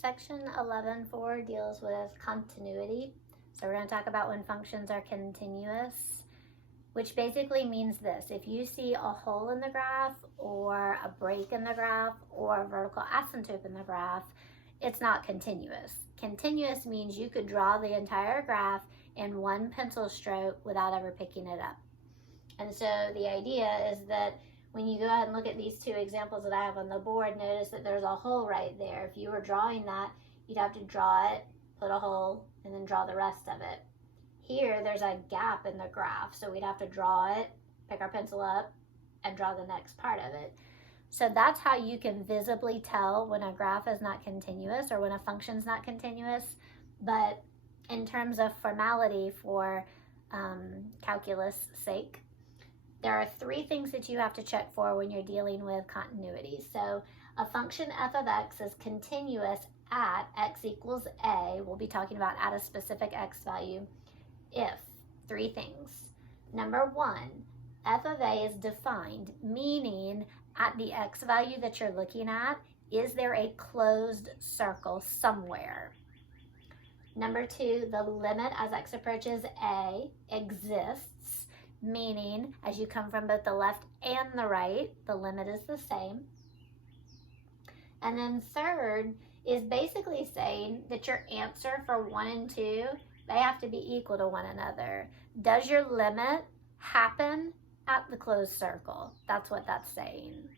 Section 11.4 deals with continuity. So we're going to talk about when functions are continuous, which basically means this. If you see a hole in the graph or a break in the graph or a vertical asymptote in the graph, it's not continuous. Continuous means you could draw the entire graph in one pencil stroke without ever picking it up. And so the idea is that when you go ahead and look at these two examples that I have on the board, notice that there's a hole right there. If you were drawing that, you'd have to draw it, put a hole, and then draw the rest of it. Here, there's a gap in the graph, so we'd have to draw it, pick our pencil up, and draw the next part of it. So that's how you can visibly tell when a graph is not continuous or when a function's not continuous. But in terms of formality for calculus sake, there are three things that you have to check for when you're dealing with continuity. So a function f of x is continuous at x equals a. We'll be talking about at a specific x value if three things. Number one, f of a is defined, meaning at the x value that you're looking at, is there a closed circle somewhere? Number two, the limit as x approaches a exists, meaning as you come from both the left and the right, the limit is the same. And then third is basically saying that your answer for 1 and 2, they have to be equal to one another. Does your limit happen at the closed circle? That's what that's saying.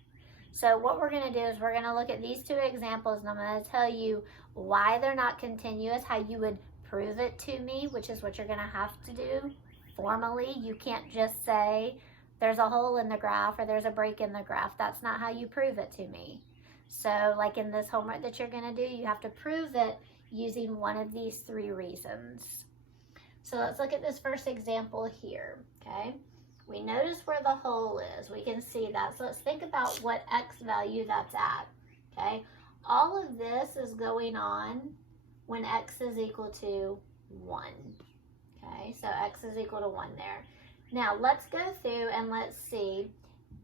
So what we're going to do is we're going to look at these two examples, and I'm going to tell you why they're not continuous, how you would prove it to me, which is what you're going to have to do formally. You can't just say there's a hole in the graph or there's a break in the graph. That's not how you prove it to me. So like in this homework that you're going to do, you have to prove it using one of these three reasons. So let's look at this first example here, okay? We notice where the hole is. We can see that. So let's think about what x value that's at, okay? All of this is going on when x is equal to 1, okay? So x is equal to 1 there. Now let's go through and let's see,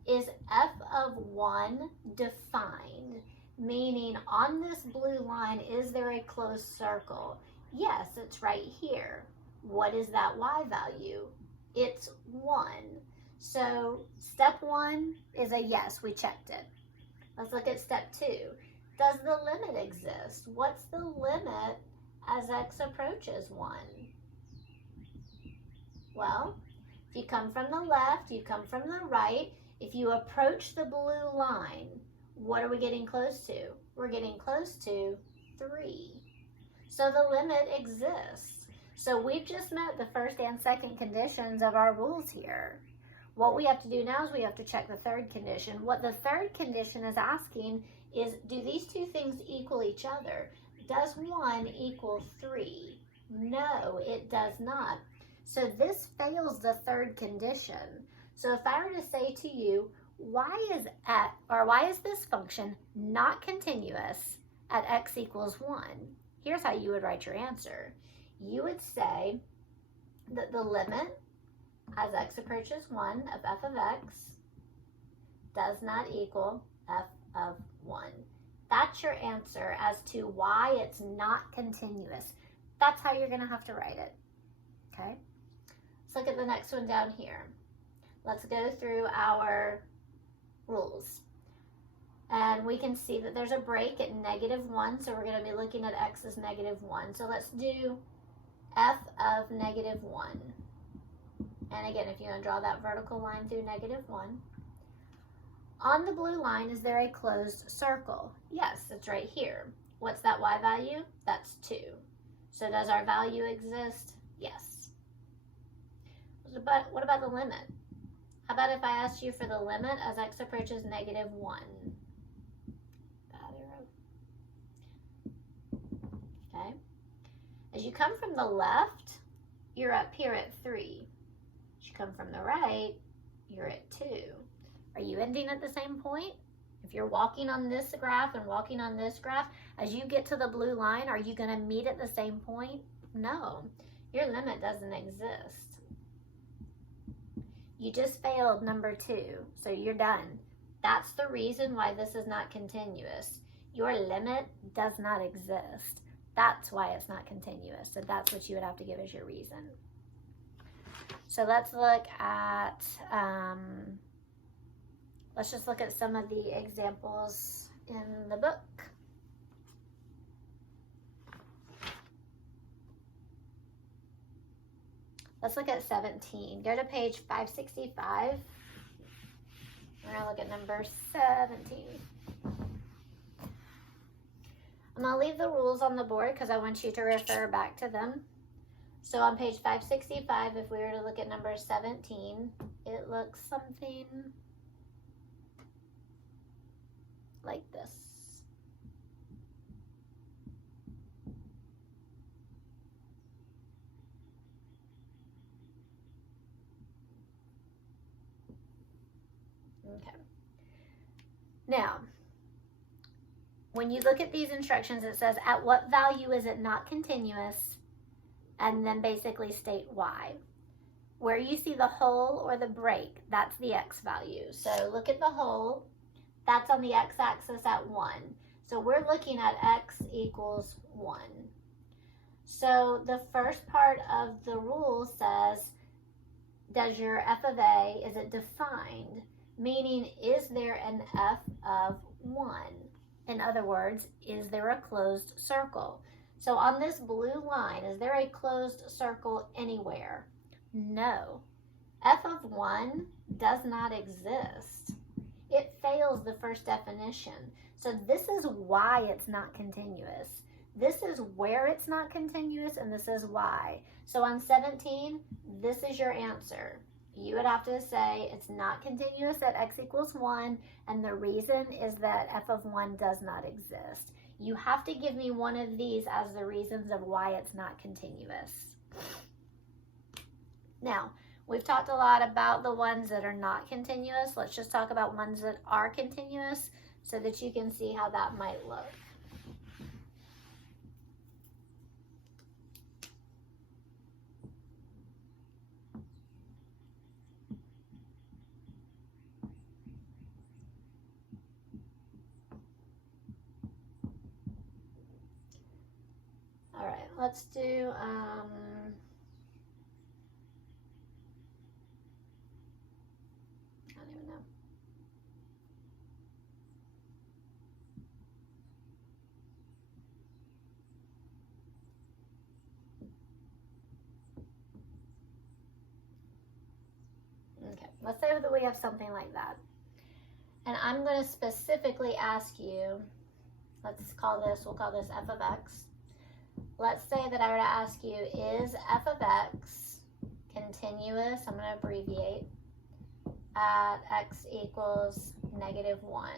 is f of 1 defined? Meaning on this blue line, is there a closed circle? Yes, it's right here. What is that y value? It's 1. So step 1 is a yes, we checked it. Let's look at step 2. Does the limit exist? What's the limit as x approaches 1? Well, if you come from the left, you come from the right, if you approach the blue line, what are we getting close to? We're getting close to 3. So the limit exists. So we've just met the first and second conditions of our rules here. What we have to do now is we have to check the third condition. What the third condition is asking is, do these two things equal each other? Does 1 equal 3? No, it does not. So this fails the third condition. So if I were to say to you, why is this function not continuous at x equals 1? Here's how you would write your answer. You would say that the limit as x approaches 1 of f of x does not equal f of 1. That's your answer as to why it's not continuous. That's how you're going to have to write it, okay? Let's look at the next one down here. Let's go through our rules. And we can see that there's a break at -1, so we're going to be looking at x as -1. So let's do f of -1. And again, if you want to draw that vertical line through -1. On the blue line, is there a closed circle? Yes, it's right here. What's that y value? That's 2. So does our value exist? Yes. But what about the limit? How about if I asked you for the limit as x approaches -1? Okay. As you come from the left, you're up here at 3. As you come from the right, you're at 2. Are you ending at the same point? If you're walking on this graph and walking on this graph, as you get to the blue line, are you going to meet at the same point? No, your limit doesn't exist. You just failed number 2, so you're done. That's the reason why this is not continuous. your limit does not exist. That's why it's not continuous. So that's what you would have to give as your reason. So let's look at, let's just look at some of the examples in the book. Let's look at 17. Go to page 565. We're going to look at number 17. I'm going to leave the rules on the board because I want you to refer back to them. So on page 565, if we were to look at number 17, it looks something like this. Okay. Now, when you look at these instructions, it says, at what value is it not continuous? And then basically state why. Where you see the hole or the break, that's the x value. So look at the hole. That's on the x-axis at 1. So we're looking at x equals 1. So the first part of the rule says, does your f of a, is it defined? Meaning, is there an f of 1? In other words, is there a closed circle? So on this blue line, is there a closed circle anywhere? No. F of 1 does not exist. It fails the first definition. So this is why it's not continuous. This is where it's not continuous, and this is why. So on 17, this is your answer. You would have to say it's not continuous at x equals 1, and the reason is that f of 1 does not exist. You have to give me one of these as the reasons of why it's not continuous. Now, we've talked a lot about the ones that are not continuous. Let's just talk about ones that are continuous so that you can see how that might look. All right, let's do, I don't even know. Okay, let's say that we have something like that. And I'm going to specifically ask you, we'll call this f of x. Let's say that I were to ask you, is f of x continuous? I'm going to abbreviate at x equals -1.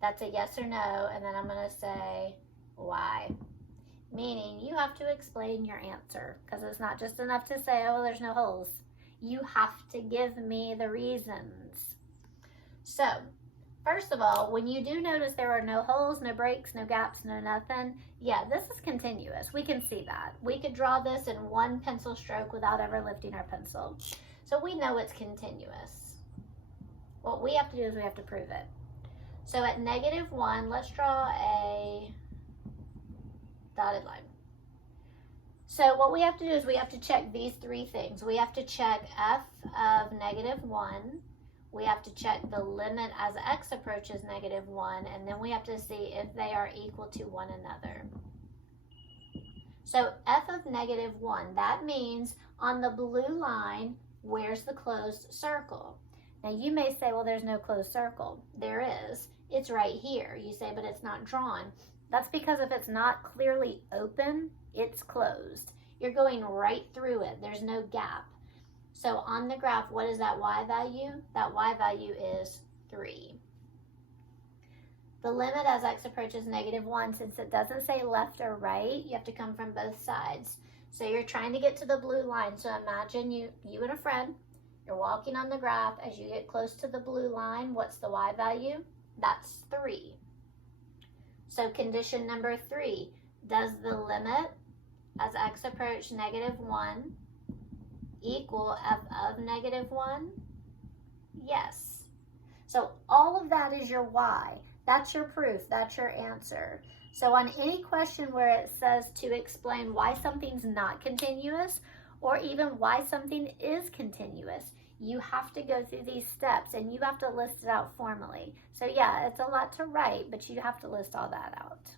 That's a yes or no, and then I'm going to say why. Meaning you have to explain your answer, because it's not just enough to say, oh, there's no holes. You have to give me the reasons. So, first of all, when you do notice there are no holes, no breaks, no gaps, no nothing, yeah, this is continuous. We can see that. We could draw this in one pencil stroke without ever lifting our pencil. So we know it's continuous. What we have to do is we have to prove it. So at -1, let's draw a dotted line. So what we have to do is we have to check these three things. We have to check f of -1. We have to check the limit as x approaches -1, and then we have to see if they are equal to one another. So f of -1, that means on the blue line, where's the closed circle? Now you may say, well, there's no closed circle. There is. It's right here. You say, but it's not drawn. That's because if it's not clearly open, it's closed. You're going right through it. There's no gap. So on the graph, what is that y value? That y value is 3. The limit as x approaches -1, since it doesn't say left or right, you have to come from both sides. So you're trying to get to the blue line. So imagine you and a friend, you're walking on the graph. As you get close to the blue line, what's the y value? That's 3. So condition number 3, does the limit as x approach -1 equal f of -1? Yes. So all of that is your why. That's your proof, that's your answer. So on any question where it says to explain why something's not continuous, or even why something is continuous, you have to go through these steps and you have to list it out formally. So yeah, it's a lot to write, but you have to list all that out.